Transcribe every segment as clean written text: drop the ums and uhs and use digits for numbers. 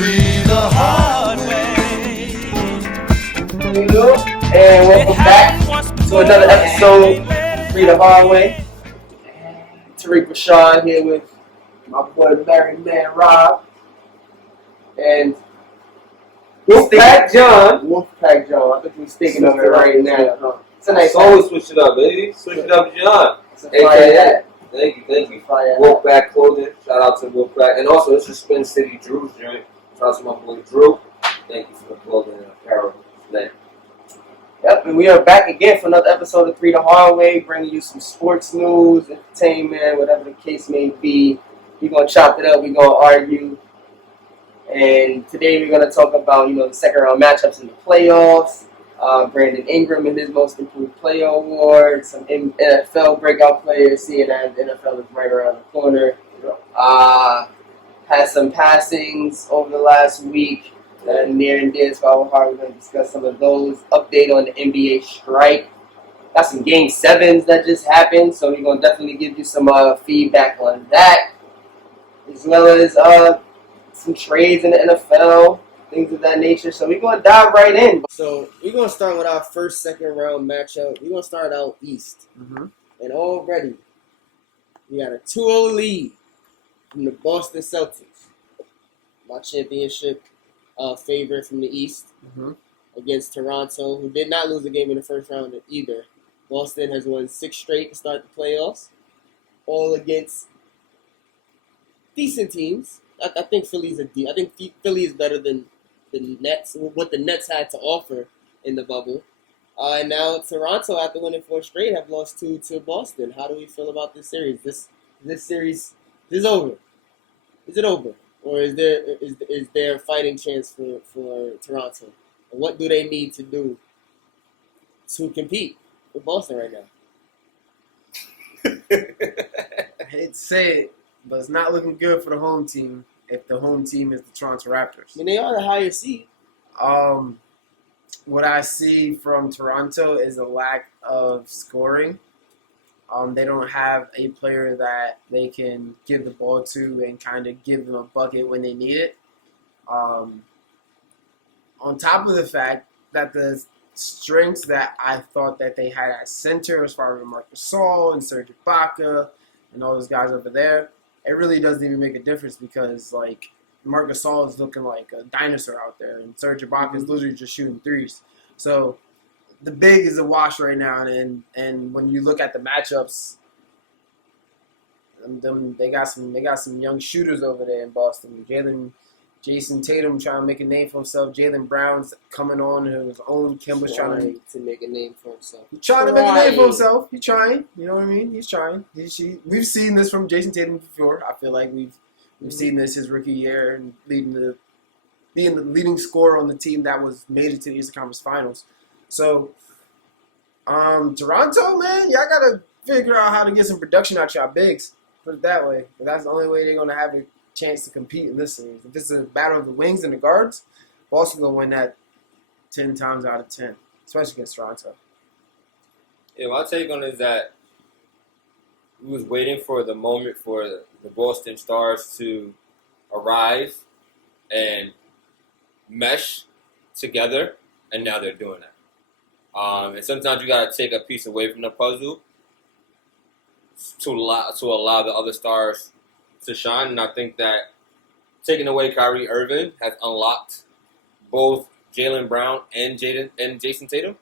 the hard way. Hello, and welcome back to another episode of Free the Hard Way. Tariq Rashawn here with my boy Larry Man Rob and Wolfpack John. I think we're speaking of it right now. It's a nice always switch it up, baby. Switch it up, John. AKA. Thank you. Wolfpack Clothing. Shout out to Wolfpack. And also, this is Spin City Drew's joint. Shout out to my boy Drew. Thank you for the clothing and apparel today. Yep, and we are back again for another episode of Three the Hard Way, bringing you some sports news, entertainment, whatever the case may be. We're going to chop it up, we're going to argue. And today we're going to talk about, the second round matchups in the playoffs. Brandon Ingram and his most improved player award. Some NFL breakout players, seeing that the NFL is right around the corner. Had some passings over the last week. Near and dear to our heart. We're going to discuss some of those. Update on the NBA strike. Got some Game 7s that just happened, so we're going to definitely give you some feedback on that. As well as some trades in the NFL, things of that nature. So we're going to dive right in. So we're going to start with our first second round matchup. We're going to start out East. Mm-hmm. And already, we got a 2-0 lead from the Boston Celtics. My championship favorite from the East against Toronto, who did not lose a game in the first round either. Boston has won 6 straight to start the playoffs, all against decent teams. I think Philly is better than the Nets, what the Nets had to offer in the bubble. And now Toronto, after winning 4 straight, have lost 2 to Boston. How do we feel about this series? This series is over. Is it over? Or is there a fighting chance for Toronto? And what do they need to do to compete with Boston right now? I hate to say it, but it's not looking good for the home team if the home team is the Toronto Raptors. I mean, they are the higher seed. What I see from Toronto is a lack of scoring. They don't have a player that they can give the ball to and kind of give them a bucket when they need it. On top of the fact that the strengths that I thought that they had at center, as far as Marcus Gasol and Serge Ibaka and all those guys over there, it really doesn't even make a difference because, Marcus Gasol is looking like a dinosaur out there, and Serge Ibaka is literally just shooting threes. So the big is a wash right now, and when you look at the matchups, they got some young shooters over there in Boston. Jason Tatum trying to make a name for himself. Jaylen Brown's coming on his own. Kemba's trying to make a name for himself. He's trying to make a name for himself. He's trying. You know what I mean? He's trying. We've seen this from Jason Tatum before. I feel like we've seen this his rookie year and being the leading scorer on the team that was made it to the Eastern Conference Finals. So, Toronto, man, y'all gotta figure out how to get some production out y'all bigs. Put it that way. But that's the only way they're gonna have a chance to compete in this series. If this is a battle of the wings and the guards, Boston gonna win that 10 times out of 10, especially against Toronto. Yeah, my take on it is that we was waiting for the moment for the Boston Stars to arrive and mesh together, and now they're doing that. And sometimes you got to take a piece away from the puzzle to allow the other stars to shine. And I think that taking away Kyrie Irving has unlocked both Jaylen Brown and Jason Tatum.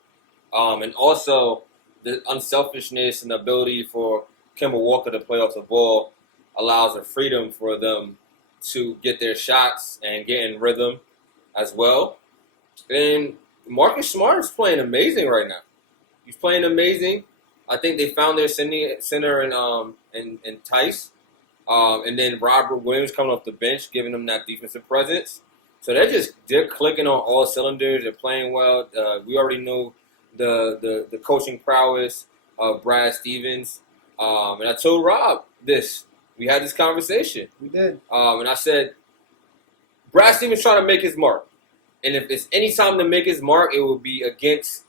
And also the unselfishness and the ability for Kemba Walker to play off the ball allows a freedom for them to get their shots and get in rhythm as well. And Marcus Smart is playing amazing right now. He's playing amazing. I think they found their center in Tice. And then Robert Williams coming off the bench, giving them that defensive presence. So they're clicking on all cylinders. They're playing well. We already know the coaching prowess of Brad Stevens. And I told Rob this. We had this conversation. We did. And I said, Brad Stevens trying to make his mark. And if it's any time to make his mark, it will be against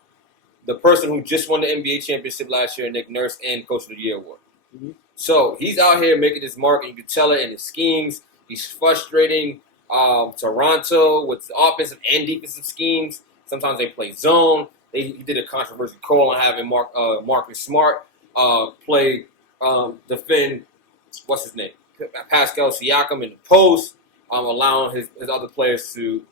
the person who just won the NBA championship last year, Nick Nurse, and Coach of the Year award. Mm-hmm. So he's out here making his mark, and you can tell it in his schemes. He's frustrating Toronto with offensive and defensive schemes. Sometimes they play zone. He did a controversial call on having Marcus Smart play defend what's his name, Pascal Siakam in the post, allowing his other players to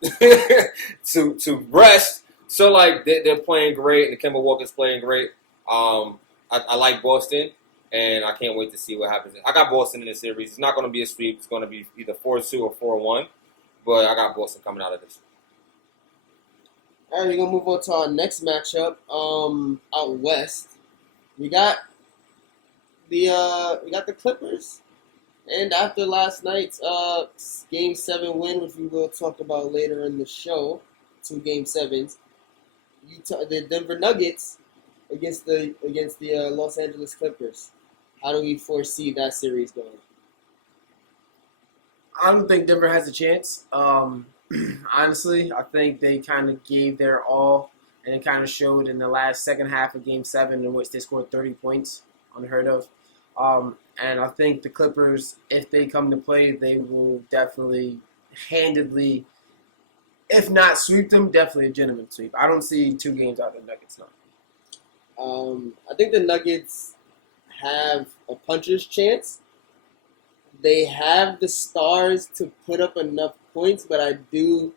to rest. So like they're playing great, and Kemba Walker's playing great. I like Boston, and I can't wait to see what happens. I got Boston in this series. It's not going to be a sweep. It's going to be either 4-2 or 4-1, but I got Boston coming out of this. All right, we're gonna move on to our next matchup. Out west, we got the Clippers, and after last night's Game 7 win, which we will talk about later in the show, 2 Game 7s, the Denver Nuggets against the Los Angeles Clippers. How do we foresee that series going? I don't think Denver has a chance. Honestly, I think they kind of gave their all, and it kind of showed in the last second half of Game 7 in which they scored 30 points, unheard of. And I think the Clippers, if they come to play, they will definitely handedly, if not sweep them, definitely a gentleman sweep. I don't see 2 games out of the Nuggets now. I think the Nuggets have a puncher's chance. They have the stars to put up enough points, but I do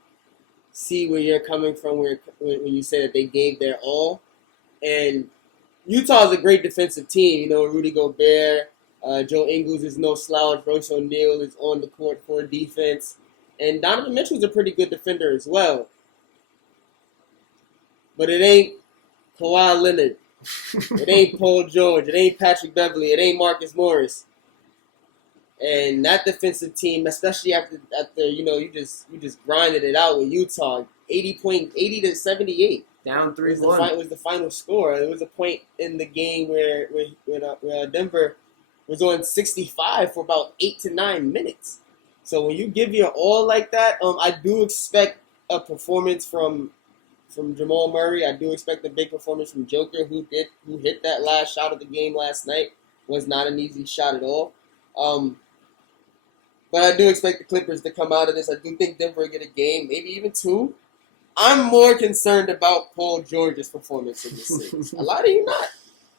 see where you're coming from when you say that they gave their all. And Utah is a great defensive team. You know, Rudy Gobert, Joe Ingles is no slouch. Royce O'Neal is on the court for defense. And Donovan Mitchell's a pretty good defender as well. But it ain't Kawhi Leonard. It ain't Paul George. It ain't Patrick Beverly. It ain't Marcus Morris. And that defensive team, especially after you just grinded it out with Utah, 80 to 78. Down 3-1. Was the final score. There was a point in the game where Denver was on 65 for about 8 to 9 minutes. So when you give your all like that, I do expect a performance from Jamal Murray. I do expect a big performance from Joker, who hit that last shot of the game last night. Was not an easy shot at all. But I do expect the Clippers to come out of this. I do think Denver will get a game, maybe even 2. I'm more concerned about Paul George's performance in this series. A lot of you not.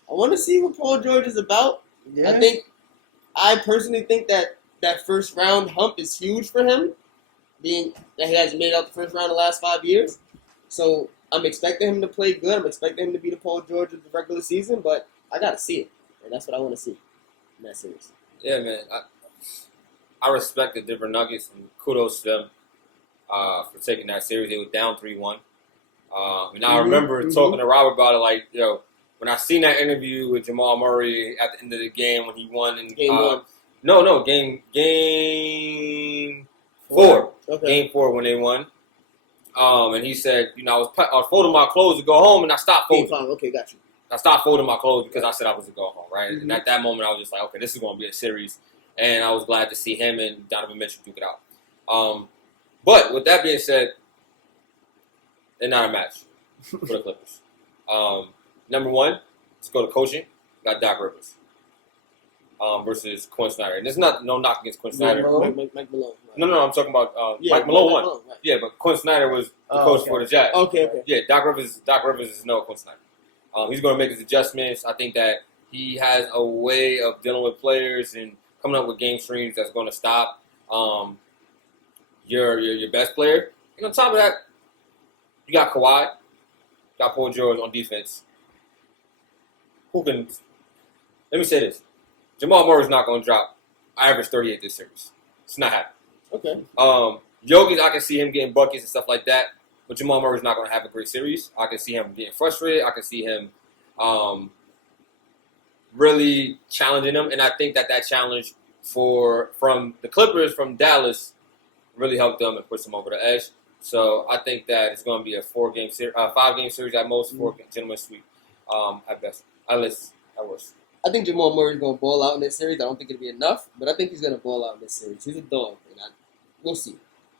I want to see what Paul George is about. Yeah. I personally think that first round hump is huge for him, being that he hasn't made it out the first round the last 5 years. So I'm expecting him to play good. I'm expecting him to be the Paul George of the regular season, but I got to see it. And that's what I want to see in that series. Yeah, man. I respect the Denver Nuggets, and kudos to them for taking that series. They were down 3-1. And I remember talking to Robert about it, like, when I seen that interview with Jamal Murray at the end of the game when he won in Game 1. No, game 4. Okay. Game 4 when they won. And he said, I was folding my clothes to go home, and I stopped folding. Game 5. Okay, got you. I stopped folding my clothes because I said I was to go home, right? Mm-hmm. And at that moment, I was just like, okay, this is going to be a series. And I was glad to see him and Donovan Mitchell duke it out. But with that being said, they're not a match for the Clippers. Number 1, let's go to coaching. Got Doc Rivers versus Quinn Snyder. And there's no knock against Quinn Snyder. Mike Malone. Right. No, I'm talking about Mike Malone won. Right. Yeah, but Quinn Snyder was the coach for the Jazz. Okay. Yeah, Doc Rivers is no Quinn Snyder. He's going to make his adjustments. I think that he has a way of dealing with players and coming up with game streams that's going to stop your best player. And on top of that, you got Kawhi, got Paul George on defense. Who can? Let me say this: Jamal Murray's not going to drop average 38 this series. It's not happening. Okay. Jokic, I can see him getting buckets and stuff like that, but Jamal Murray's not going to have a great series. I can see him getting frustrated. I can see him really challenging them, and I think that challenge from the Clippers from Dallas really helped them and pushed them over the edge. So I think that it's going to be a 5-game series at most, 4 gentlemen sweep at best, at worst. I think Jamal Murray's going to ball out in this series. I don't think it'll be enough, but I think he's going to ball out in this series. He's a dog, and we'll see.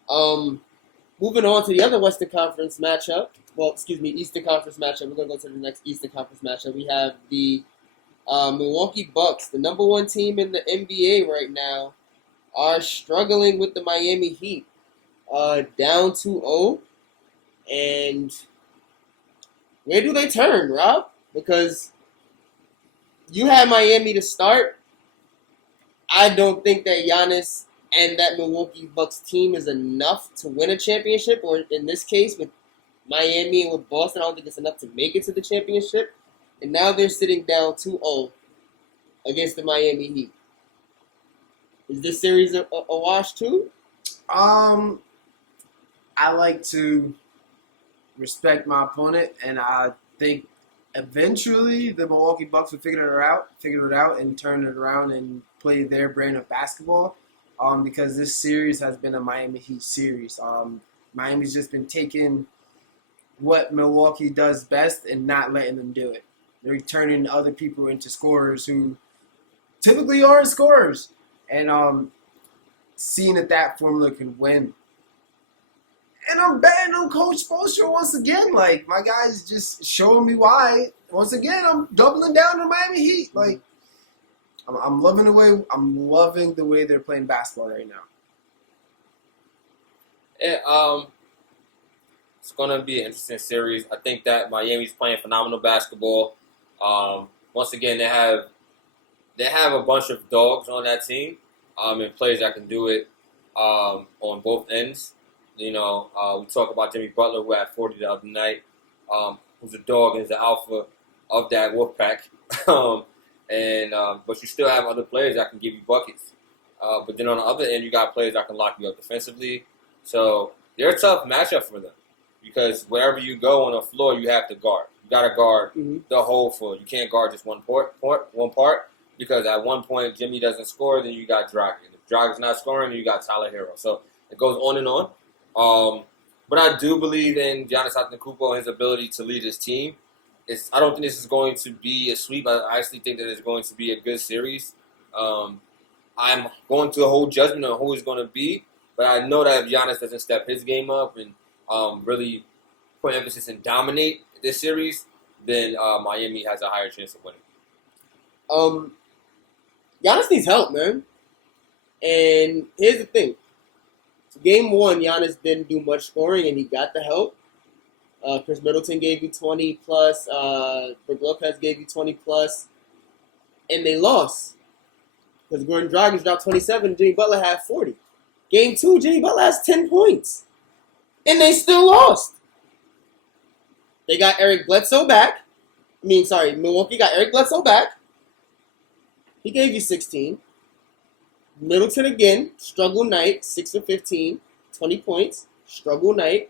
Moving on to the other Western Conference matchup. Well, Eastern Conference matchup. We're going to go to the next Eastern Conference matchup. We have the Milwaukee Bucks, the number 1 team in the NBA right now, are struggling with the Miami Heat. down 2-0, and where do they turn, Rob? Because you had Miami to start. I don't think that Giannis and that Milwaukee Bucks team is enough to win a championship, or in this case, with Miami and with Boston, I don't think it's enough to make it to the championship. And now they're sitting down 2-0 against the Miami Heat. Is this series a wash too? I like to respect my opponent, and I think eventually the Milwaukee Bucks will figure it out, and turn it around and play their brand of basketball. Because this series has been a Miami Heat series. Miami's just been taking what Milwaukee does best and not letting them do it. They're turning other people into scorers who typically aren't scorers, and seeing that formula can win. And I'm betting on Coach Spoelstra once again. Like, my guy's just showing me why. Once again, I'm doubling down on Miami Heat. Like, I'm loving the way they're playing basketball right now. Yeah, it's gonna be an interesting series. I think that Miami's playing phenomenal basketball. Once again, they have a bunch of dogs on that team, and players that can do it on both ends. You know, we talk about Jimmy Butler, who had 40 the other night, who's a dog and is the alpha of that wolf pack. But you still have other players that can give you buckets. But then on the other end, you got players that can lock you up defensively. So they're a tough matchup for them because wherever you go on the floor, you have to guard. You got to guard the whole floor. You can't guard just one part because at one point Jimmy doesn't score, then you got Dragic. If Dragic's not scoring, then you got Tyler Hero. So it goes on and on. But I do believe in Giannis Antetokounmpo and his ability to lead his team. I don't think this is going to be a sweep. I actually think that it's going to be a good series. I'm going to hold judgment on who it's going to be, but I know that if Giannis doesn't step his game up and really put emphasis and dominate this series, then Miami has a higher chance of winning. Giannis needs help, man. And here's the thing. Game 1, Giannis didn't do much scoring, and he got the help. Chris Middleton gave you 20 plus. Brook Lopez gave you 20 plus, and they lost because Gordon Dragic dropped 27. Jimmy Butler had 40. Game 2, Jimmy Butler has 10 points, and they still lost. They got Eric Bledsoe back. Milwaukee got Eric Bledsoe back. He gave you 16. Middleton again, struggle night, 6 for 15, 20 points, struggle night.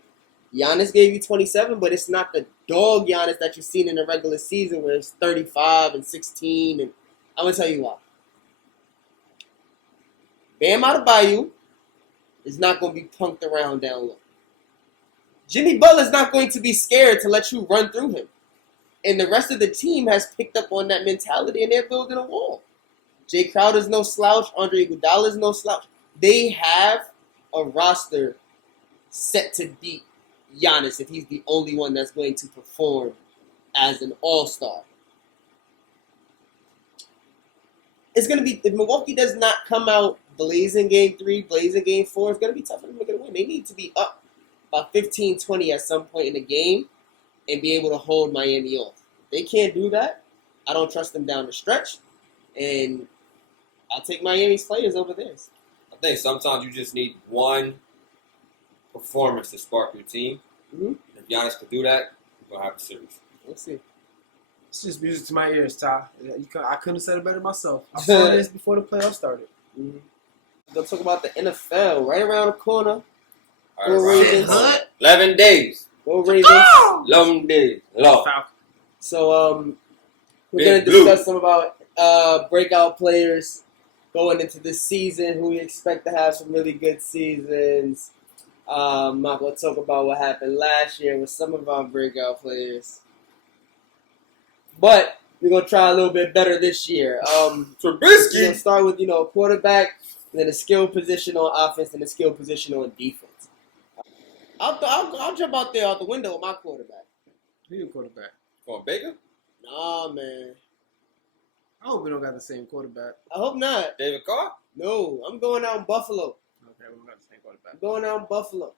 Giannis gave you 27, but it's not the dog Giannis that you've seen in the regular season where it's 35 and 16. And I'm going to tell you why. Bam Adebayo is not going to be punked around down low. Jimmy Butler's not going to be scared to let you run through him. And the rest of the team has picked up on that mentality, and they're building a wall. Jay Crowder's no slouch. Andre Iguodala's no slouch. They have a roster set to beat Giannis if he's the only one that's going to perform as an all-star. It's going to be, if Milwaukee does not come out blazing game 3, blazing game 4, it's going to be tough for them to get a win. They need to be up by 15, 20 at some point in the game and be able to hold Miami off. If they can't do that, I don't trust them down the stretch, and I'll take Miami's players over theirs. I think sometimes you just need one performance to spark your team. Mm-hmm. If Giannis could do that, you're going to have a series. Let's see. It's just music to my ears, Ty. I couldn't have said it better myself. I saw this before the playoffs started. Mm-hmm. We'll talk about the NFL right around the corner. All Go right, Ravens. 11 days. Go Ravens. 11 days. Love. So we're Big going to blue. discuss some about breakout players going into this season who we expect to have some really good seasons. I'm not going to talk about what happened last year with some of our breakout players. But we're going to try a little bit better this year. We're going to start with, quarterback, and then a skill position on offense and a skill position on defense. I'll jump out there out the window with my quarterback. Who your quarterback? Going Baker? Nah, man. I hope we don't got the same quarterback. I hope not. David Carr? No, I'm going out in Buffalo. Okay, everyone got the same quarterback. Going down Buffalo.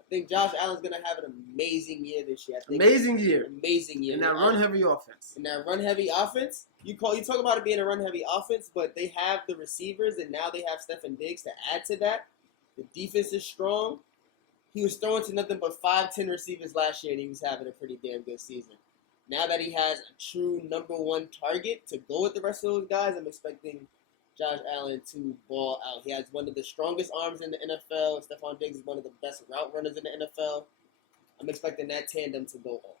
I think Josh Allen's gonna have an amazing year this year. I think Amazing year. Amazing year. In that run-heavy offense. In that run-heavy offense, you talk about it being a run-heavy offense, but they have the receivers, and now they have Stefon Diggs to add to that. The defense is strong. He was throwing to nothing but 5'10" receivers last year, and he was having a pretty damn good season. Now that he has a true number one target to go with the rest of those guys, I'm expecting Josh Allen to ball out. He has one of the strongest arms in the NFL. Stefon Diggs is one of the best route runners in the NFL. I'm expecting that tandem to go off.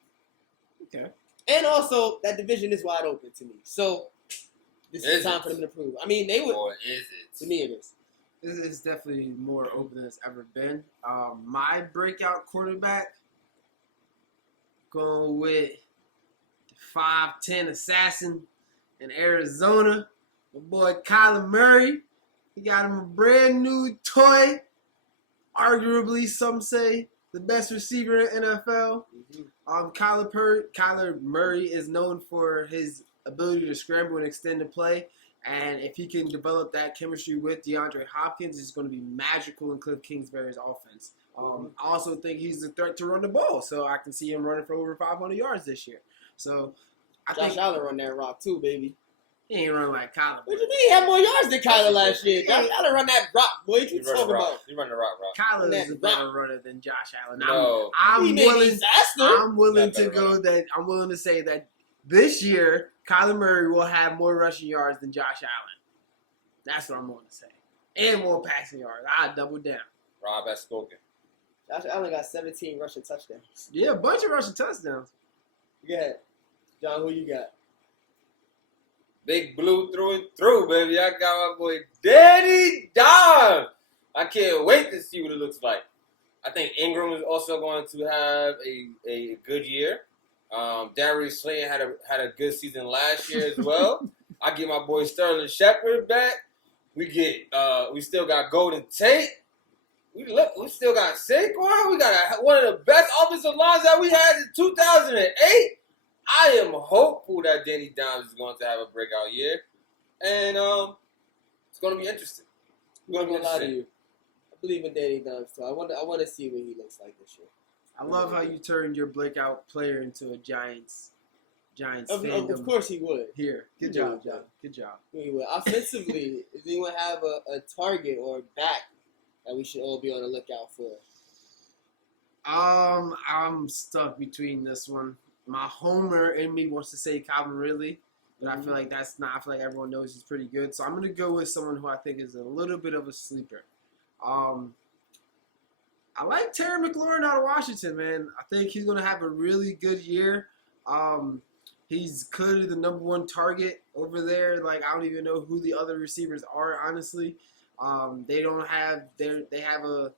Okay. And also, that division is wide open to me. So, this is time for them to prove. I mean, they would. Or is it? To me, it is. It's definitely more open than it's ever been. My breakout quarterback, going with the 5'10" assassin in Arizona, my boy Kyler Murray. He got him a brand new toy. Arguably, some say, the best receiver in NFL. Kyler Murray is known for his ability to scramble and extend the play. And if he can develop that chemistry with DeAndre Hopkins, it's going to be magical in Cliff Kingsbury's offense. I also think he's a threat to run the ball, so I can see him running for over 500 yards this year. So I Josh think Allen run that rock too, baby. he ain't running like Kyler. What you mean? He had more yards than Kyler last year. Josh Allen run that rock, boy. What you talking about? You run the rock. Kyler That is a better runner than Josh Allen. No. I'm He may be willing. faster. I'm willing Not to better go runner. that. I'm willing to say that this year Kyler Murray will have more rushing yards than Josh Allen. That's what I'm willing to say, and more passing yards. I double down. Rob has spoken. Josh Allen got 17 rushing touchdowns. Yeah, a bunch of rushing touchdowns. Go ahead. John, who you got? Big Blue through and through, baby. I got my boy Danny Dime. I can't wait to see what it looks like. I think Ingram is also going to have a good year. Darius Slayton had a good season last year as well. I get my boy Sterling Shepard back. We still got Golden Tate. We still got Saquon. We got one of the best offensive lines that we had in 2008. I am hopeful that Danny Dimes is going to have a breakout year, and it's going to be interesting. I'm not gonna lie to you. I believe in Danny Dimes too. I want to see what he looks like this year. I love how you turned your breakout player into a Giants Of fandom course he would. here. Good Yeah, job, yeah. John. Good job. He would. Offensively, does anyone have a target or a back that we should all be on the lookout for? I'm stuck between this one. My homer in me wants to say Calvin Ridley, but I feel like that's not. I feel like everyone knows he's pretty good. So I'm gonna go with someone who I think is a little bit of a sleeper. I like Terry McLaurin out of Washington, man. I think he's gonna have a really good year. He's clearly the number one target over there. Like, I don't even know who the other receivers are, honestly. They have a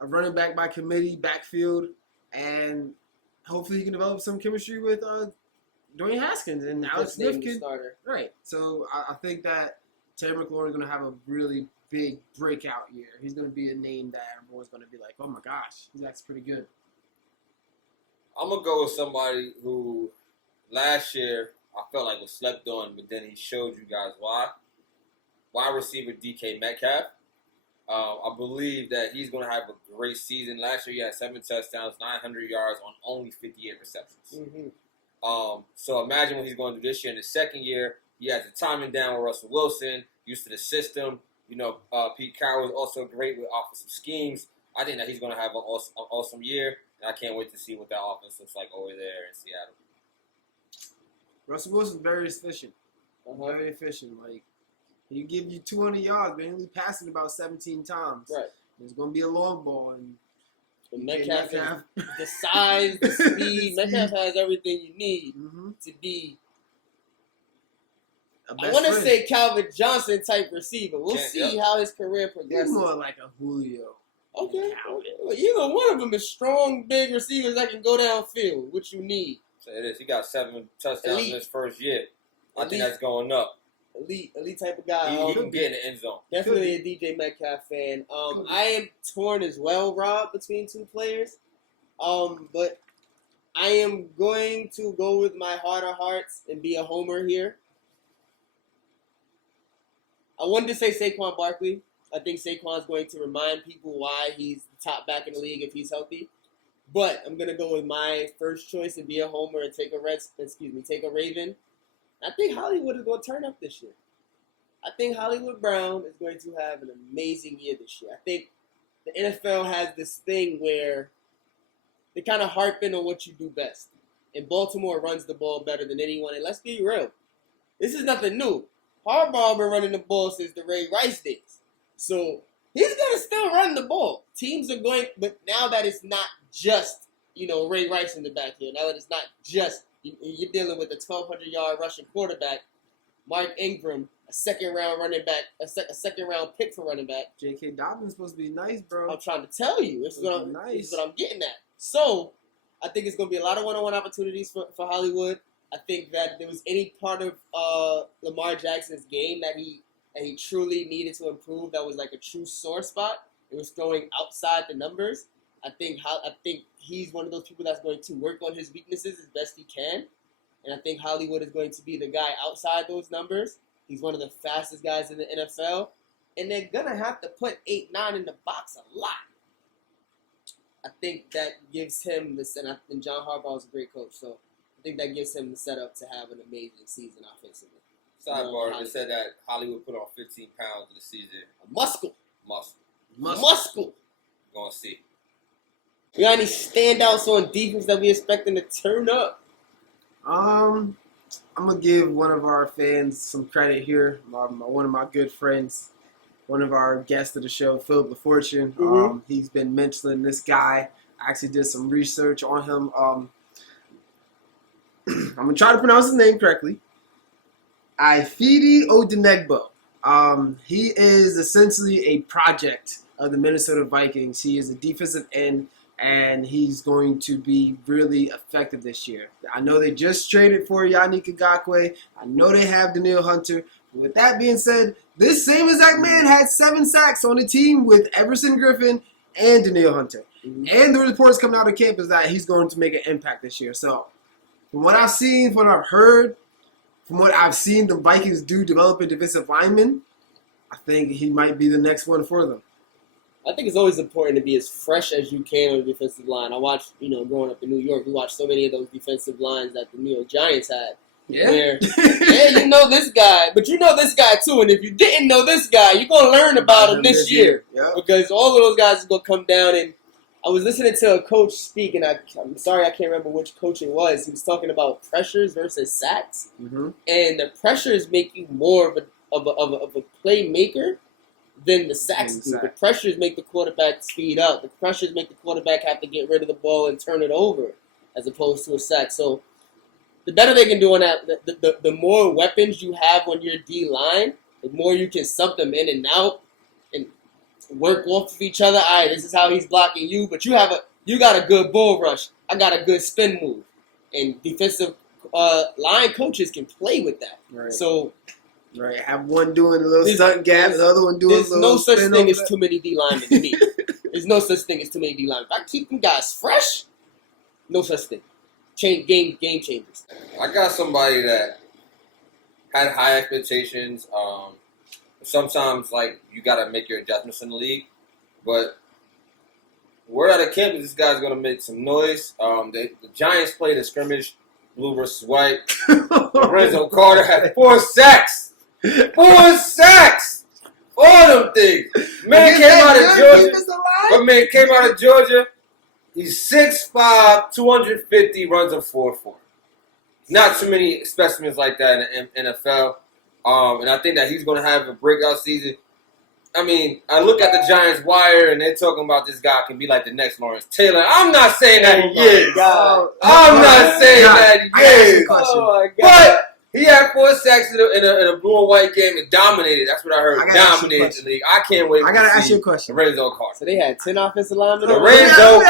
running back by committee backfield, and hopefully he can develop some chemistry with Dwayne Haskins and Alex Just named Smith. the starter. Right. So I think that Terry McLaurin is going to have a really big breakout year. He's going to be a name that everyone's going to be like, oh my gosh, he's actually pretty good. I'm going to go with somebody who last year I felt like was slept on, but then he showed you guys why. Wide receiver DK Metcalf. I believe that he's going to have a great season. Last year he had 7 touchdowns, 900 yards on only 58 receptions. Mm-hmm. So imagine what he's going to do this year. In the second year, he has the timing down with Russell Wilson, used to the system. You know, Pete Carroll is also great with offensive schemes. I think that he's going to have an awesome year, and I can't wait to see what that offense looks like over there in Seattle. Russell Wilson's very efficient. Very efficient. Like, he give you 200 yards, but he only passing about 17 times. Right. It's going to be a long ball. And But Metcalf has the size, the speed. Metcalf has everything you need to be, I want to say, Calvin Johnson type receiver. We'll see how his career He's progresses. more like a Julio. Okay. Well, either one of them is strong, big receivers that can go downfield, which you need. So it is. He got 7 touchdowns in his first year. I think Elite. that's going up. Elite type of guy. He can get in the end zone. Definitely a DJ Metcalf fan. I am torn as well, Rob, between two players. But I am going to go with my heart of hearts and be a homer here. I wanted to say Saquon Barkley. I think Saquon's going to remind people why he's the top back in the league if he's healthy. But I'm gonna go with my first choice and be a homer and take a Raven. I think Hollywood is going to turn up this year. I think Hollywood Brown is going to have an amazing year this year. I think the NFL has this thing where they kind of harp in on what you do best. And Baltimore runs the ball better than anyone. And let's be real. This is nothing new. Harbaugh been running the ball since the Ray Rice days. So he's going to still run the ball. Teams are going, but now that it's not just, Ray Rice in the back here. Now that it's not just, you're dealing with a 1,200-yard rushing quarterback, Mark Ingram, a second-round running back, a second-round pick for running back. J.K. Dobbins supposed to be nice, bro. I'm trying to tell you. This is what I'm getting at. So, I think it's going to be a lot of one-on-one opportunities for Hollywood. I think that if there was any part of Lamar Jackson's game that he truly needed to improve, that was like a true sore spot, it was throwing outside the numbers. I think he's one of those people that's going to work on his weaknesses as best he can. And I think Hollywood is going to be the guy outside those numbers. He's one of the fastest guys in the NFL. And they're going to have to put 8-9 in the box a lot. I think that gives him the setup. And John Harbaugh is a great coach. So I think that gives him the setup to have an amazing season offensively. Sidebar, they said that Hollywood put on 15 pounds this season. Muscle. We're going to see. We got any standouts on defense that we expecting to turn up? I'm gonna give one of our fans some credit here. One of my good friends, one of our guests of the show, Philip LaFortune. Mm-hmm. He's been mentioning this guy. I actually did some research on him. I'm gonna try to pronounce his name correctly. Ifeadi Odenigbo. He is essentially a project of the Minnesota Vikings. He is a defensive end, and he's going to be really effective this year. I know they just traded for Yannick Ngakoue. I know they have Danielle Hunter. But with that being said, this same exact man had 7 sacks on the team with Everson Griffin and Danielle Hunter. Mm-hmm. And the reports coming out of camp is that he's going to make an impact this year. So from what I've seen, from what I've heard, from what I've seen the Vikings do developing defensive linemen, I think he might be the next one for them. I think it's always important to be as fresh as you can on the defensive line. I watched, growing up in New York, we watched so many of those defensive lines that the New York Giants had. Yeah. Where, you know this guy, but you know this guy too. And if you didn't know this guy, you're going to learn about him this year. Yeah. Because all of those guys are going to come down. And I was listening to a coach speak, and I'm sorry I can't remember which coach it was. He was talking about pressures versus sacks. Mm-hmm. And the pressures make you more of a playmaker than the sacks do. The pressures make the quarterback speed up. The pressures make the quarterback have to get rid of the ball and turn it over as opposed to a sack. So the better they can do on that, the more weapons you have on your D-line, the more you can sub them in and out and work off of each other. All right, this is how he's blocking you, but you got a good bull rush. I got a good spin move. And defensive line coaches can play with that. Right. So right, have one doing a little stunt gap, the other one doing a little no such spin thing over as that. too many D linemen to me. There's no such thing as too many D linemen. If I keep them guys fresh, no such thing. Game changers. I got somebody that had high expectations. Sometimes, you got to make your adjustments in the league. But word out of camp is this guy's going to make some noise. The Giants played a scrimmage, blue versus white. Lorenzo Carter had 4 sacks. 4 sacks! All them things. Man came out of Georgia. He's 6'5", 250, runs a 4.4. Not too many specimens like that in the NFL. And I think that he's going to have a breakout season. I mean, I look at the Giants wire, and they're talking about this guy can be like the next Lawrence Taylor. I'm not saying that he is. I'm not saying that he is. Oh my God. But he had 4 sacks in a blue and white game and dominated. That's what I heard. Dominated the league. I can't wait. I gotta ask you a question. Lorenzo Carter. So they had 10 offensive linemen. Lorenzo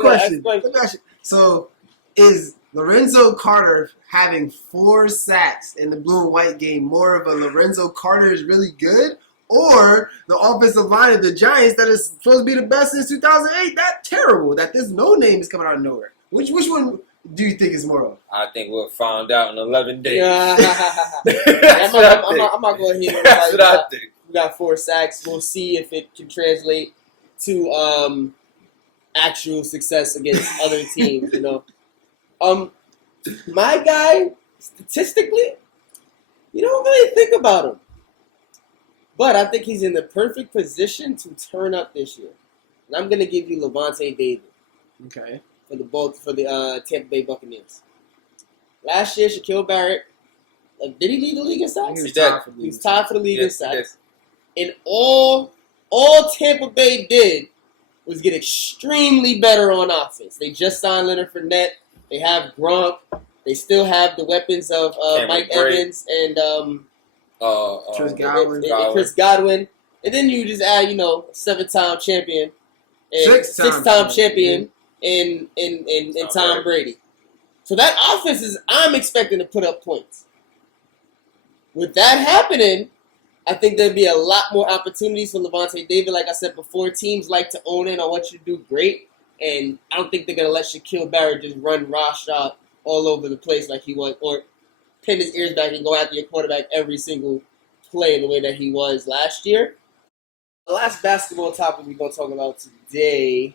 Carter. Let me ask you. So is Lorenzo Carter having 4 sacks in the blue and white game more of a Lorenzo Carter is really good, or the offensive line of the Giants that is supposed to be the best since 2008? That's terrible. That this no name is coming out of nowhere. Which one do you think is more of? I think we'll find out in 11 days. I'm not going to hear That's what I think. got 4 sacks. We'll see if it can translate to actual success against other teams. My guy, statistically, you don't really think about him, but I think he's in the perfect position to turn up this year. And I'm gonna give you Levante David. Okay. For the Tampa Bay Buccaneers. Last year, Shaquille Barrett, did he lead the league in sacks? He was tied for the league in sacks. And all Tampa Bay did was get extremely better on offense. They just signed Leonard Fournette. They have Gronk. They still have the weapons of Mike Evans and Chris Godwin. And then you just add, 7-time champion and six-time champion in Tom Brady. So that offense I'm expecting to put up points. With that happening, I think there'll be a lot more opportunities for Levante David. Like I said before, teams like to own in on what you do great, and I don't think they're going to let Shaquille Barrett just run rawshot all over the place like he was, or pin his ears back and go after your quarterback every single play in the way that he was last year. The last basketball topic we're going to talk about today,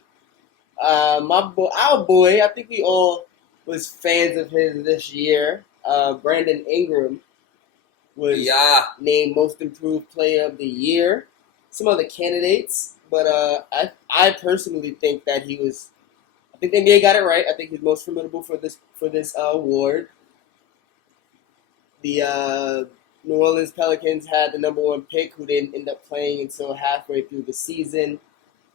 our boy, I think we all was fans of his this year, Brandon Ingram, was named Most Improved Player of the Year. Some other candidates, but I personally think that he was. I think the NBA got it right. I think he's most formidable for this award. The New Orleans Pelicans had the number 1 pick, who didn't end up playing until halfway through the season.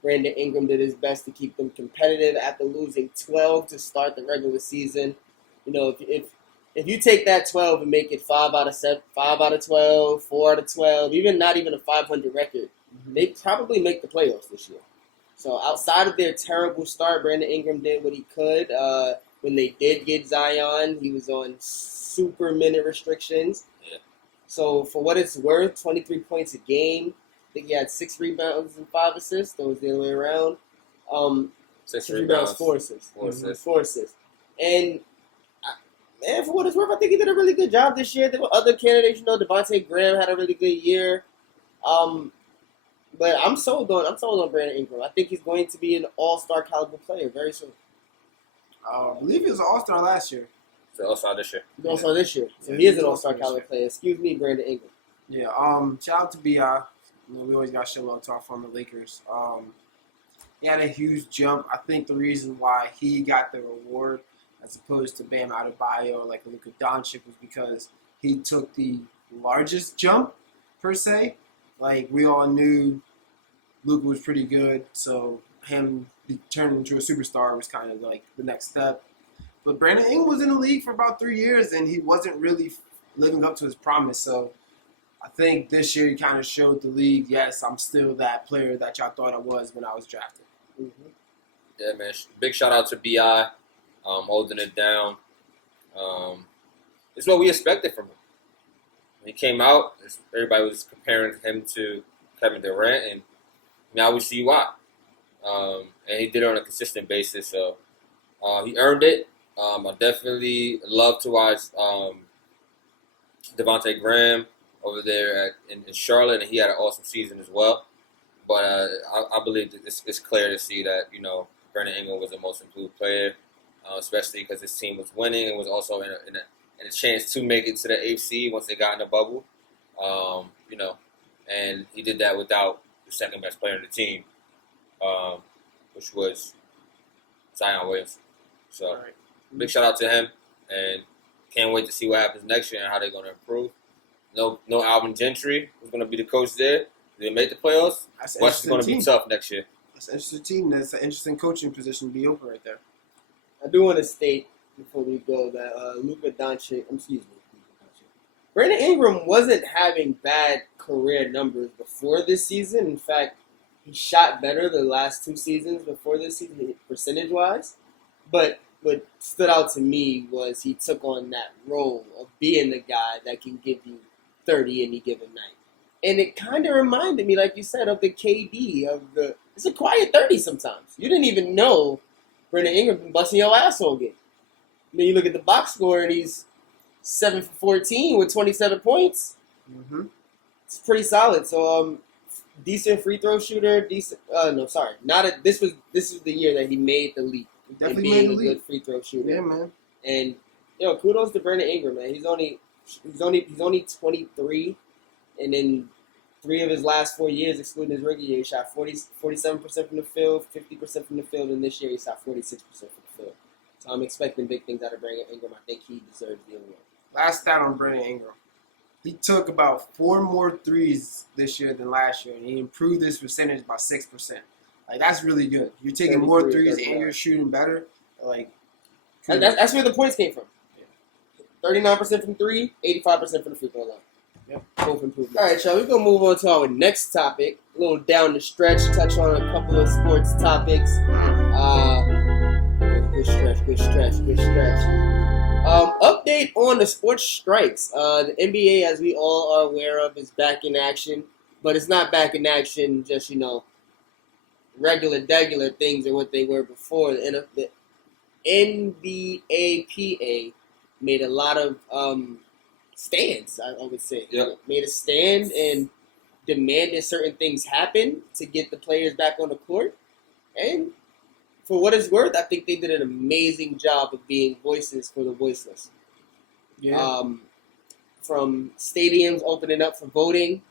Brandon Ingram did his best to keep them competitive after losing 12 to start the regular season. If you take that 12 and make it 5 out of 7, 5 out of 12, 4 out of 12, not even a 500 record, they probably make the playoffs this year. So outside of their terrible start, Brandon Ingram did what he could. When they did get Zion, he was on super minute restrictions. Yeah. So for what it's worth, 23 points a game. I think he had 6 rebounds and 5 assists. That was the other way around. 6 rebounds, 4 assists. 4 assists. 4 assists. And for what it's worth, I think he did a really good job this year. There were other candidates, Devontae Graham had a really good year. But I'm sold on Brandon Ingram. I think he's going to be an all-star caliber player very soon. I believe he was an all-star last year. He's an all-star this year. He's an all-star this year. So he is an all-star caliber player. Excuse me, Brandon Ingram. Yeah, shout out to B.I. We always got to show love to our former Lakers. He had a huge jump. I think the reason why he got the reward as opposed to Bam Adebayo or like Luka Doncic was because he took the largest jump, per se. Like, we all knew Luka was pretty good, so him turning into a superstar was kind of like the next step. But Brandon Ingram was in the league for about 3 years, and he wasn't really living up to his promise. So I think this year he kind of showed the league, yes, I'm still that player that y'all thought I was when I was drafted. Mm-hmm. Yeah, man. Big shout out to B.I. Holding it down. It's what we expected from him. When he came out, everybody was comparing him to Kevin Durant, and now we see why. And he did it on a consistent basis, so he earned it. I definitely love to watch Devontae Graham over there in Charlotte, and he had an awesome season as well. But I believe that it's clear to see that, Brandon Ingram was the most improved player, especially because his team was winning and was also in a chance to make it to the AFC once they got in the bubble. And he did that without the second best player in the team, which was Zion Williamson. So big shout out to him, and can't wait to see what happens next year and how they're going to improve. No Alvin Gentry, who's going to be the coach there. They make the playoffs. West is going to be tough next year. That's an interesting team. That's an interesting coaching position to be open right there. I do want to state before we go that Brandon Ingram wasn't having bad career numbers before this season. In fact, he shot better the last 2 seasons before this season, percentage-wise. But what stood out to me was he took on that role of being the guy that can give you 30 any given night. And it kind of reminded me, like you said, of the KD, it's a quiet 30 sometimes. You didn't even know Brandon Ingram been busting your ass all game. Then you look at the box score and he's 7 for 14 with 27 points. Mm-hmm. It's pretty solid. So decent free throw shooter. Decent. No, sorry, not a. This was the year that he made the leap. Definitely being made the a leap. good free throw shooter. Yeah, man. And kudos to Brandon Ingram, man. He's only 23, and in 3 of his last 4 years, excluding his rookie year, he shot 47% from the field, 50% from the field, and this year he shot 46% from the field. So I'm expecting big things out of Brandon Ingram. I think he deserves the award. Last stat on Brandon Ingram. He took about 4 more threes this year than last year, and he improved this percentage by 6%. Like, that's really good. You're taking more 33, threes 39. and you're shooting better. Like, That's where the points came from. 39% from 3, 85% from the free throw line. Yep. Both improvements. All right, y'all. We're going to move on to our next topic. A little down the stretch. Touch on a couple of sports topics. Good stretch. Update on the sports strikes. The NBA, as we all are aware of, is back in action. But it's not back in action just, regular things are what they were before. The NBAPA made a lot of stands, I would say. Yep. Made a stand and demanded certain things happen to get the players back on the court. And for what it's worth, I think they did an amazing job of being voices for the voiceless. yeah. From stadiums opening up for voting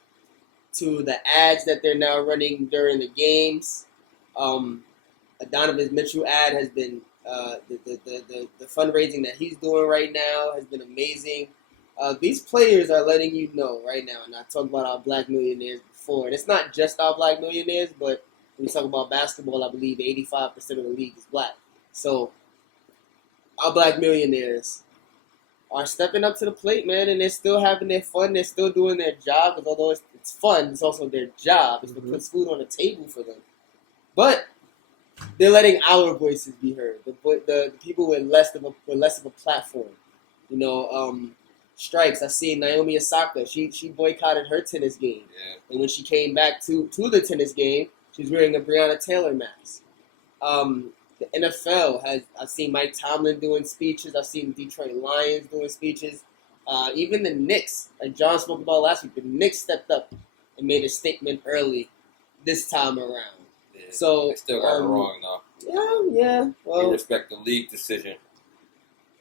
to the ads that they're now running during the games. A Donovan Mitchell ad has been the fundraising that he's doing right now has been amazing. These players are letting you know right now, and I talked about our black millionaires before, and it's not just our black millionaires, but when we talk about basketball, I believe 85% of the league is black. So our black millionaires are stepping up to the plate, man, and they're still having their fun. They're still doing their job, because although it's fun, it's also their job. It's to put food on the table for them. But they're letting our voices be heard. The people with less of a platform. Strikes. I seen Naomi Osaka. She boycotted her tennis game, and when she came back to the tennis game, she was wearing a Breonna Taylor mask. The NFL I've seen Mike Tomlin doing speeches. I've seen Detroit Lions doing speeches. Even the Knicks, like John spoke about last week, the Knicks stepped up and made a statement early this time around. Yeah. So They still got it wrong, though. Yeah. We Well, respect the league decision,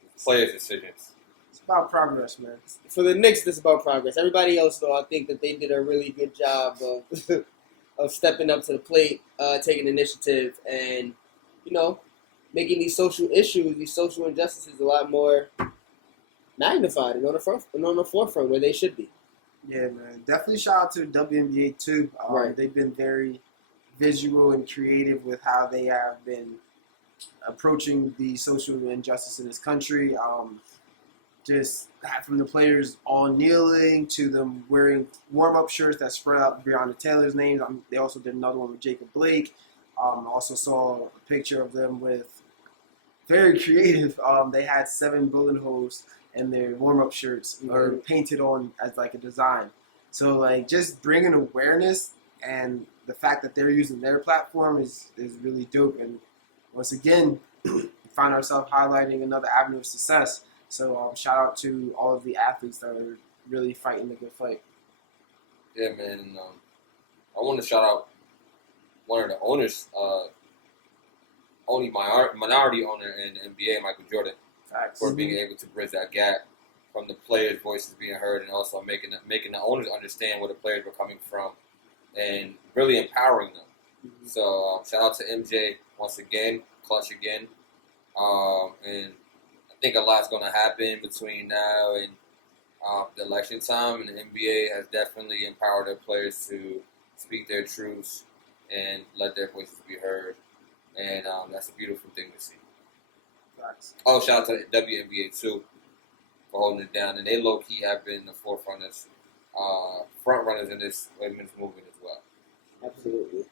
the players' decisions. It's about progress, man. for the Knicks, this is about progress. Everybody else, though, I think that they did a really good job of of stepping up to the plate, taking initiative, and making these social issues, these social injustices, a lot more magnified and on the forefront where they should be. Yeah, man. Definitely shout out to the WNBA, too. Right. They've been very visual and creative with how they have been approaching the social injustice in this country. Just from the players all kneeling to them wearing warm-up shirts that spread out Breonna Taylor's name. They also did another one with Jacob Blake. Also saw a picture of them with very creative. They had 7 bullet holes in their warm-up shirts or painted on as like a design. So like just bringing awareness, and the fact that they're using their platform is really dope. And once again, we find ourselves highlighting another avenue of success. So shout out to all of the athletes that are really fighting the good fight. Yeah, man. I want to shout out one of the owners, only minority owner in the NBA, Michael Jordan, Facts. for being able to bridge that gap from the players' voices being heard, and also making the owners understand where the players were coming from, and really empowering them. Mm-hmm. So shout out to MJ once again, clutch again, and I think a lot's going to happen between now and the election time, and the NBA has definitely empowered their players to speak their truths and let their voices be heard, and that's a beautiful thing to see. Facts. Oh, shout out to the WNBA too for holding it down, and they low key have been the front runners in this women's movement as well. Absolutely.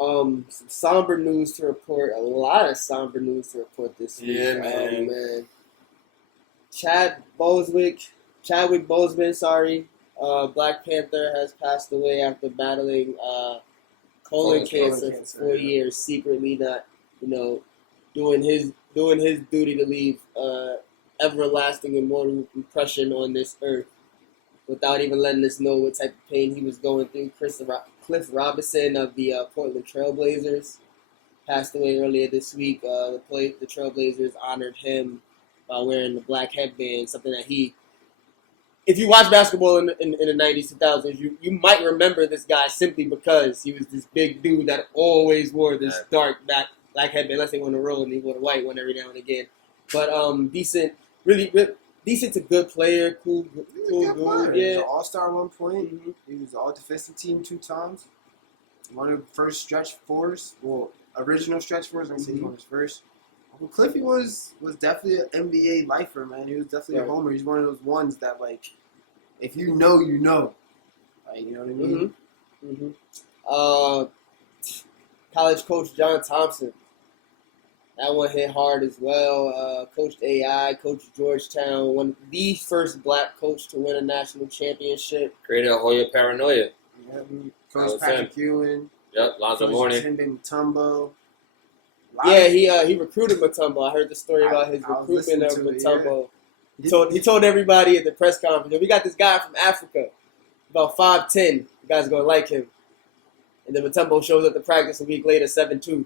Some somber news to report. A lot of somber news to report this week. Yeah, man. Chadwick Boseman, Black Panther, has passed away after battling colon cancer for 4 years, secretly not, doing his duty to leave everlasting immortal impression on this earth. without even letting us know what type of pain he was going through. Cliff Robinson of the Portland Trailblazers passed away earlier this week. The Trailblazers honored him by wearing the black headband, something that he. If you watch basketball in the 90s, 2000s, you might remember this guy simply because he was this big dude that always wore this dark black headband, unless they were on the road and he wore the white one every now and again. But decent, really decent to good player, cool dude. He was Yeah. an all-star at one point. Mm-hmm. He was all-defensive team 2 times. One of the first stretch fours, original stretch fours. I say he's one of his first. Well, Cliffy was definitely an NBA lifer, man. He was definitely a homer. He's one of those ones that, like, if you know, you know. Like, you know what I mean? Mm-hmm. College coach John Thompson. That one hit hard as well. Coached AI, coached Georgetown, the first black coach to win a national championship. Created a Hoya paranoia. Yeah, Coach Patrick Ewing. Yep, Lonzo Mourning. Mutombo. Yeah, he recruited Mutombo. I heard the story about his recruitment of Mutombo. Yeah. He told everybody at the press conference, we got this guy from Africa, about 5'10". You guys are going to like him. And then Mutombo shows up to practice a week later, 7'2".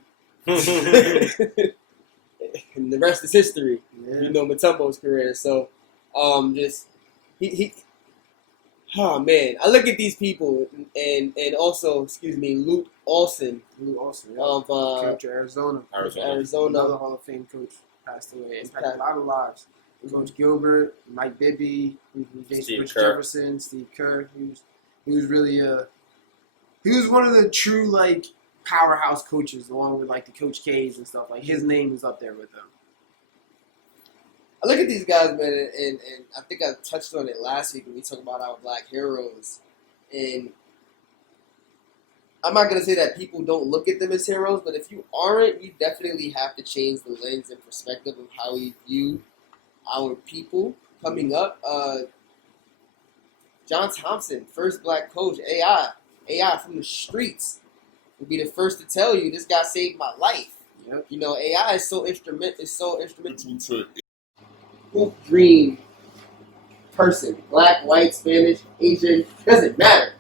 And the rest is history. Yeah. You know Mutombo's career. So, oh man, I look at these people and also, Luke Olson. Of coach of Arizona. Another Hall of Fame coach passed away. Impacted a lot of lives. Coach Gilbert, Mike Bibby, Rich Jefferson, Steve Kerr. He was really he was one of the true like powerhouse coaches, along with like the Coach K's and stuff. Like his name is up there with them. I look at these guys, man, and I think I touched on it last week when we talked about our black heroes. And I'm not going to say that people don't look at them as heroes, but if you aren't, you definitely have to change the lens and perspective of how we view our people coming up. John Thompson, first black coach, AI from the streets, will be the first to tell you this guy saved my life. Yep. You know, AI is so instrumental to hoop dream person, black, white, Spanish, Asian, doesn't matter.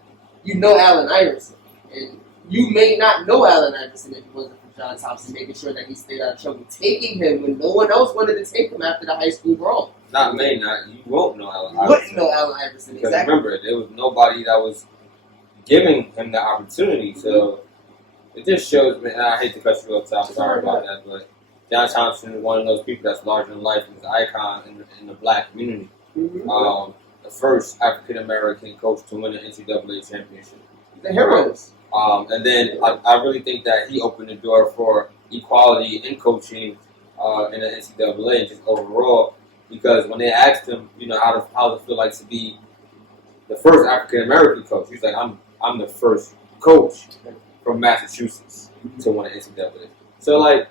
You know Allen Iverson, and you may not know Allen Iverson if it wasn't for John Thompson making sure that he stayed out of trouble, taking him when no one else wanted to take him after the high school brawl. You won't know Allen Iverson. You wouldn't know Allen Iverson, because exactly. Remember, there was nobody that was giving him the opportunity, so it just shows, man, I hate to cut you off, so I'm sorry about that, but John Thompson is one of those people that's larger than life. He's an icon in the black community. Mm-hmm. The first African-American coach to win an NCAA championship. The heroes. And then I really think that he opened the door for equality in coaching in the NCAA and just overall, because when they asked him, you know, how does it feel like to be the first African-American coach, he's like, I'm the first coach from Massachusetts to win an NCAA. So, like,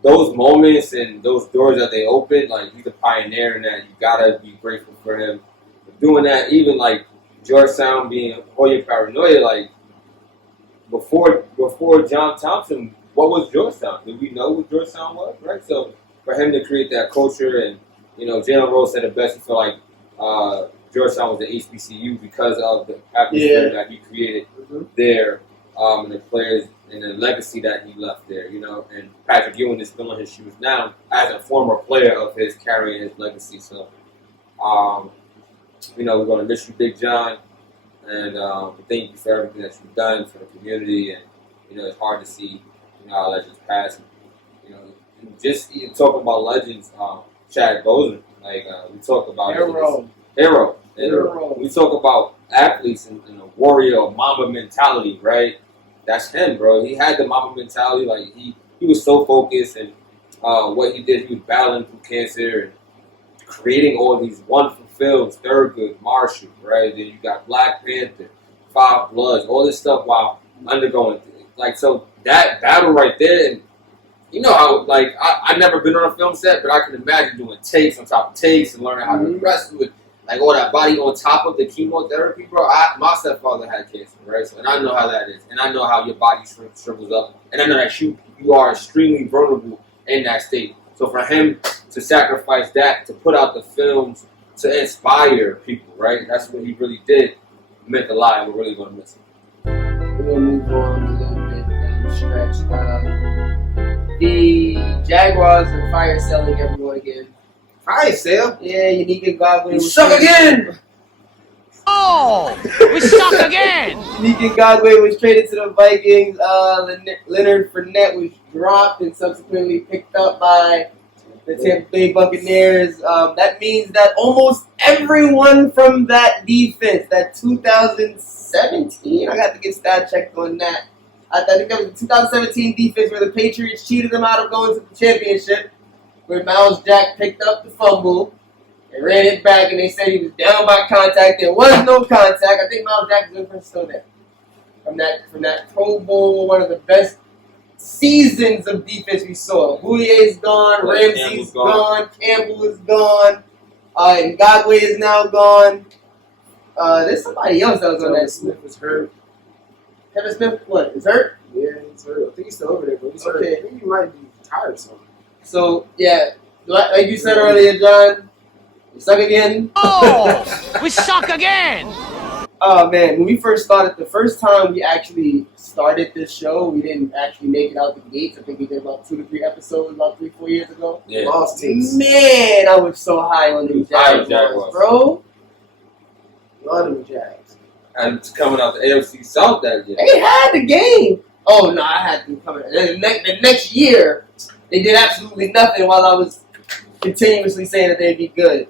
those moments and those doors that they opened, like, he's a pioneer in that. You gotta be grateful for him for doing that. Even like Georgetown being Hoya paranoia, like before John Thompson, what was Georgetown? Did we know what Georgetown was? Right. So for him to create that culture, and you know, Jalen Rose said it best. He felt like Georgetown was the HBCU because of the atmosphere that he created there, and the players. And the legacy that he left there, you know, and Patrick Ewing is filling his shoes now as a former player of his, carrying his legacy. So, you know, we're going to miss you, Big John, and thank you for everything that you've done for the community. And you know, it's hard to see, you know, our legends pass. You know, and just talking about legends, Chad Boseman, like we talk about hero. We talk about athletes and a warrior or Mamba mentality, right? That's him, bro. He had the Mamba mentality. Like he was so focused, and what he did, he was battling through cancer and creating all these wonderful films. Thurgood Marshall, right? Then you got Black Panther, Five Bloods, all this stuff while undergoing like so that battle right there. And you know how like I've never been on a film set, but I can imagine doing takes on top of takes and learning how to wrestle with. Like all that body on top of the chemotherapy, bro. My stepfather had cancer, right? So, and I know how that is, and I know how your body shrivels up, and I know that you are extremely vulnerable in that state. So for him to sacrifice that, to put out the films, to inspire people, right? That's what he really did. Meant a lot, and we're really going to miss him. We're going to move on a little bit down the stretch. The Jaguars are fire selling everyone again. Fire sale? Yeah, Unique Ngakwe was Suck again! Oh, we suck again. Unique Ngakwe was traded to the Vikings. Leonard Fournette was dropped and subsequently picked up by the Tampa Bay Buccaneers. That means that almost everyone from that defense, that 2017, I got to get stat checked on that. I think that was the 2017 defense where the Patriots cheated them out of going to the championship, where Miles Jack picked up the fumble and ran it back, and they said he was down by contact. There was no contact. I think Miles Jack was still there. From that Pro Bowl, one of the best seasons of defense we saw. Bouyer's gone, Ramsey's gone, Campbell is gone, Ngakwe is now gone. There's somebody else that was on that. Smith was hurt. Kevin Smith, what, is hurt? Yeah, he's hurt. I think he's still over there, but he's hurt. Okay. I think he might be tired or something. So, yeah, like you said earlier, John, we suck again. Oh, we suck again. Oh, man, when we first started, the first time we actually started this show, we didn't actually make it out the gates. I think we did about 2 to 3 episodes about 3-4 years ago. Yeah. Lost teams. Man, I was so high on these Jaguars, bro. Love them Jags. And coming out the AFC South that year. They had the game. Oh, no, I had them coming. The next year, they did absolutely nothing while I was continuously saying that they'd be good.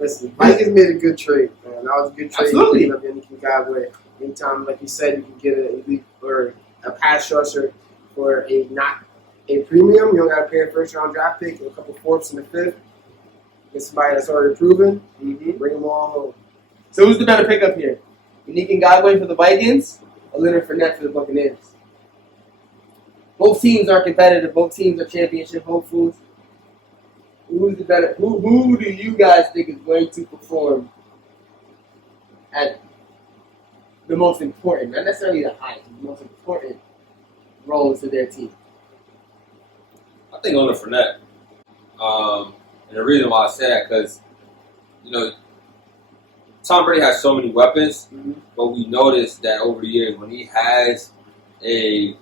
Listen, Vikings made a good trade, man. That was a good trade. Absolutely. Picking up Yannick Ngakwe. Anytime, like you said, you can get an elite or a pass rusher for not a premium. You don't got to pay a first-round draft pick, a couple fourths in the fifth. Get somebody that's already proven. Bring them all home. So who's the better pickup here? Unique Ngakwe for the Vikings or Leonard Fournette for the Buccaneers? Both teams are competitive. Both teams are championship hopefuls. Who's the better? Who do you guys think is going to perform at the most important, not necessarily the highest, the most important roles to their team? I think Leonard Fournette. And the reason why I say that, because, Tom Brady has so many weapons, but we noticed that over the years when he has a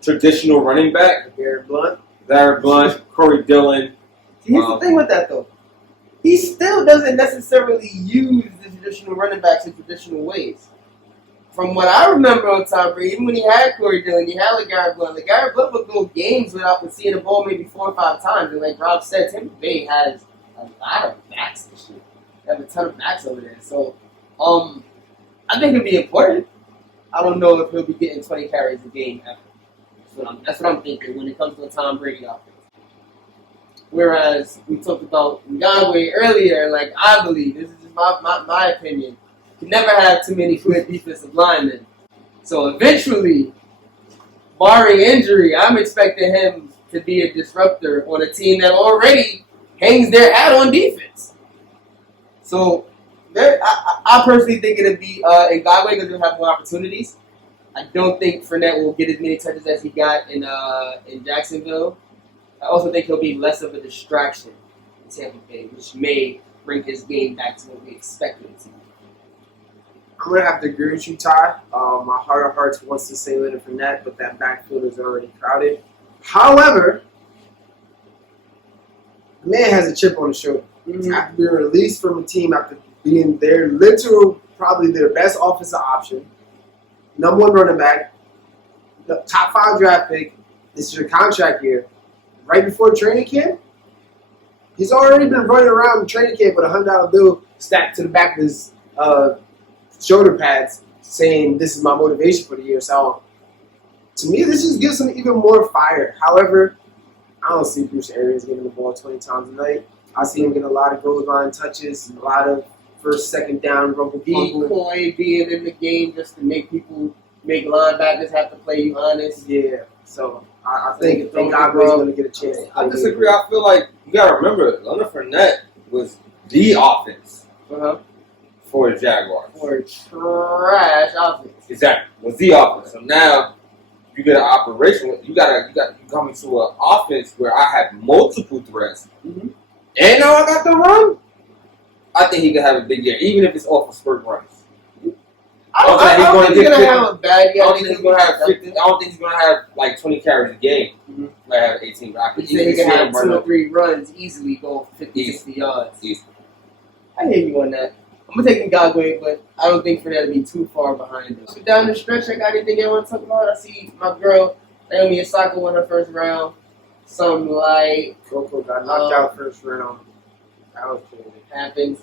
traditional running back, Garrett Blunt, Corey Dillon. Here's the thing with that, though. He still doesn't necessarily use the traditional running backs in traditional ways. From what I remember on Tom Brady, even when he had Corey Dillon, he had LeGarrette Blunt. LeGarrette Blunt would go games without seeing the ball maybe 4 or 5 times. And like Rob said, Tampa Bay has a lot of backs this year. They have a ton of backs over there. So, I think it'll be important. I don't know if he'll be getting 20 carries a game ever. That's what I'm thinking when it comes to a Tom Brady offense. Whereas we talked about Ngakwe earlier, like I believe, this is just my opinion, you can never have too many good defensive linemen. So eventually, barring injury, I'm expecting him to be a disruptor on a team that already hangs their hat on defense. So I personally think it'll be Ngakwe because he'll have more opportunities. I don't think Fournette will get as many touches as he got in Jacksonville. I also think he'll be less of a distraction in Tampa Bay, which may bring his game back to what we expected it to be. I'm going to have to agree with you, Ty. My heart of hearts wants to say Leonard Fournette, but that backfield is already crowded. However, the man has a chip on his shoulder. After being released from a team, after being probably their best offensive option, number 1 running back, the top 5 draft pick, this is your contract year. Right before training camp, he's already been running around training camp with a $100 bill stacked to the back of his shoulder pads, saying, "This is my motivation for the year." So, to me, this just gives him even more fire. However, I don't see Bruce Arians getting the ball 20 times a night. I see him getting a lot of goal line touches, a lot of first, second down, rumble, decoy being in the game just to make linebackers have to play you honest. Yeah, so I think Ngakwe's going to get a chance. I disagree. I feel like you got to remember, Leonard Fournette was the offense for the Jaguars. For trash offense. Exactly. Was the offense. So now, you get an operation, you come into an offense where I have multiple threats, and now I got the run. I think he could have a big year, even if it's off of spurt runs. I don't think he's gonna have a bad year. I don't think he's gonna have 50. I don't think he's gonna have like 20 carries a game. Like have 18. I could He can have 2 or 3 runs easily, go 50, 60 yards. Easy. I hear you on that. I'm gonna take Ngakwe, but I don't think for that to be too far behind him. So down the stretch, I got anything I want to talk about? I see my girl Naomi Osaka won her first round. Something like Coco got knocked out first round. That was crazy. happens.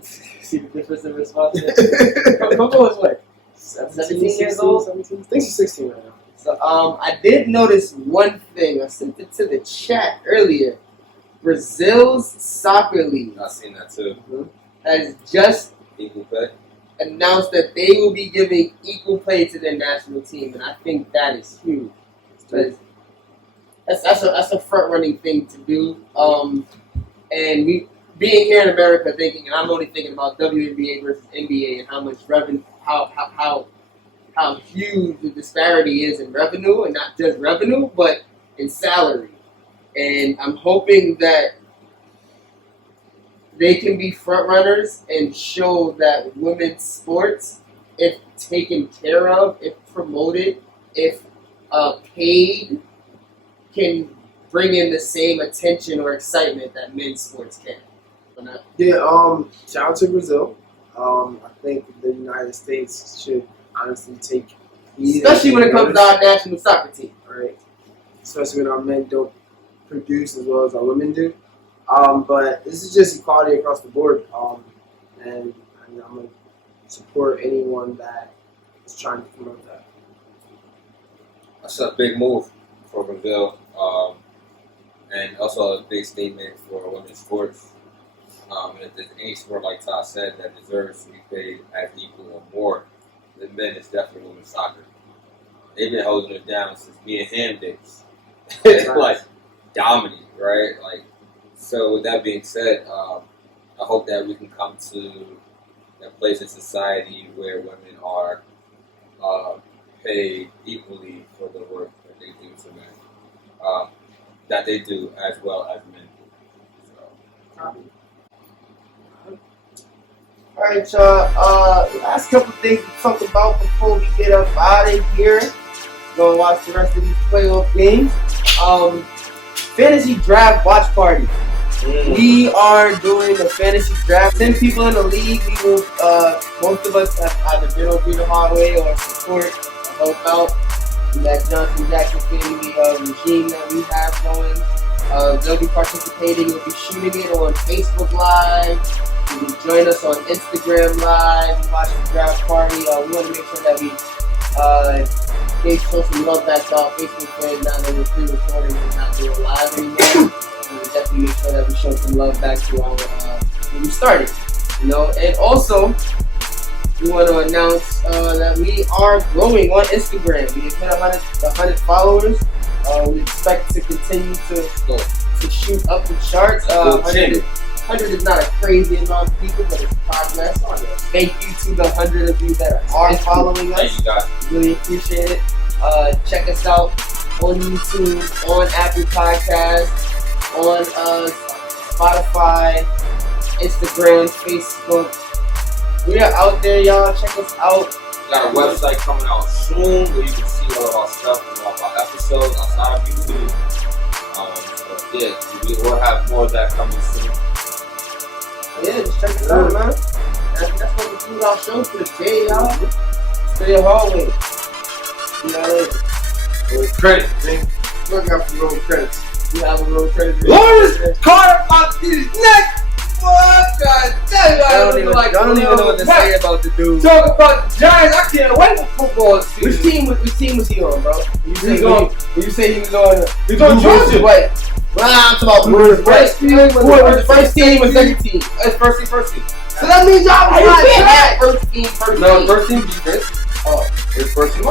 See the difference in response. Coco was what? 17 years old? 17? I think she's 16 right now. So I did notice one thing. I sent it to the chat earlier. Brazil's soccer league I've seen that too. has just Equal pay. announced that they will be giving equal pay to their national team, and I think that is huge. Because that's a front running thing to do. And we being here in America, thinking, and I'm only thinking about WNBA versus NBA and how much revenue, how huge the disparity is in revenue, and not just revenue, but in salary. And I'm hoping that they can be front runners and show that women's sports, if taken care of, if promoted, if paid, can bring in the same attention or excitement that men's sports can. Yeah, shout out to Brazil. I think the United States should honestly take heed, Especially when it comes to our national soccer team. right? Especially when our men don't produce as well as our women do. But this is just equality across the board. And I'm going to support anyone that is trying to promote that. That's a big move for Brazil, and also a big statement for women's sports. And if there's any sport, like Todd said, that deserves to be paid as equal or more than men, it's definitely women's soccer. They've been holding it down since me and Ham days. Like, dominant, right? Like, so with that being said, I hope that we can come to a place in society where women are paid equally for the work that they do to men, that they do as well as men do. So. Alright, y'all. Last couple things to talk about before we get up out of here. Go watch the rest of these playoff games. Fantasy draft watch party. We are doing a fantasy draft. 10 people in the league. We will, most of us have either been on through the hard way or support or help out in that Johnson Jackson family regime that we have going. They'll be participating. We'll be shooting it on Facebook Live. You can join us on Instagram Live. Watch the draft party. We want to make sure that we show some love back to our Facebook fans now that we're pre-recording and not doing live anymore. And definitely make sure that we show some love back to our when we started. You know, and also we want to announce that we are growing on Instagram. We have hit 100 followers. We expect to continue to shoot up the charts. 100 is not a crazy amount of people, but it's progress. Thank you to the 100 of you that are following us. Thank you guys. Really appreciate it. Check us out on YouTube, on Apple Podcasts, on Spotify, Instagram, Facebook. We are out there, y'all. Check us out. We got a website coming out soon where you can see all of our stuff and all of our episodes outside of YouTube. So yeah, we will have more of that coming soon. Yeah, just check us out, man. That's what we do our show for the day, y'all. Stay in the hallway. See y'all later. Roll credits, man. Look out for road credits. We have a road credit. Lawrence Carter about his neck. What? God damn, I don't even know what to say about the dude. Talk about the Giants. I can't wait for football season. Which team was he on, bro? You say he was on. He's on Georgia. Wait. Well, I'm talking about the first team. Was the first team or second team? It's first team. So that means y'all was not first team. No, first team defense. Oh, it's first team.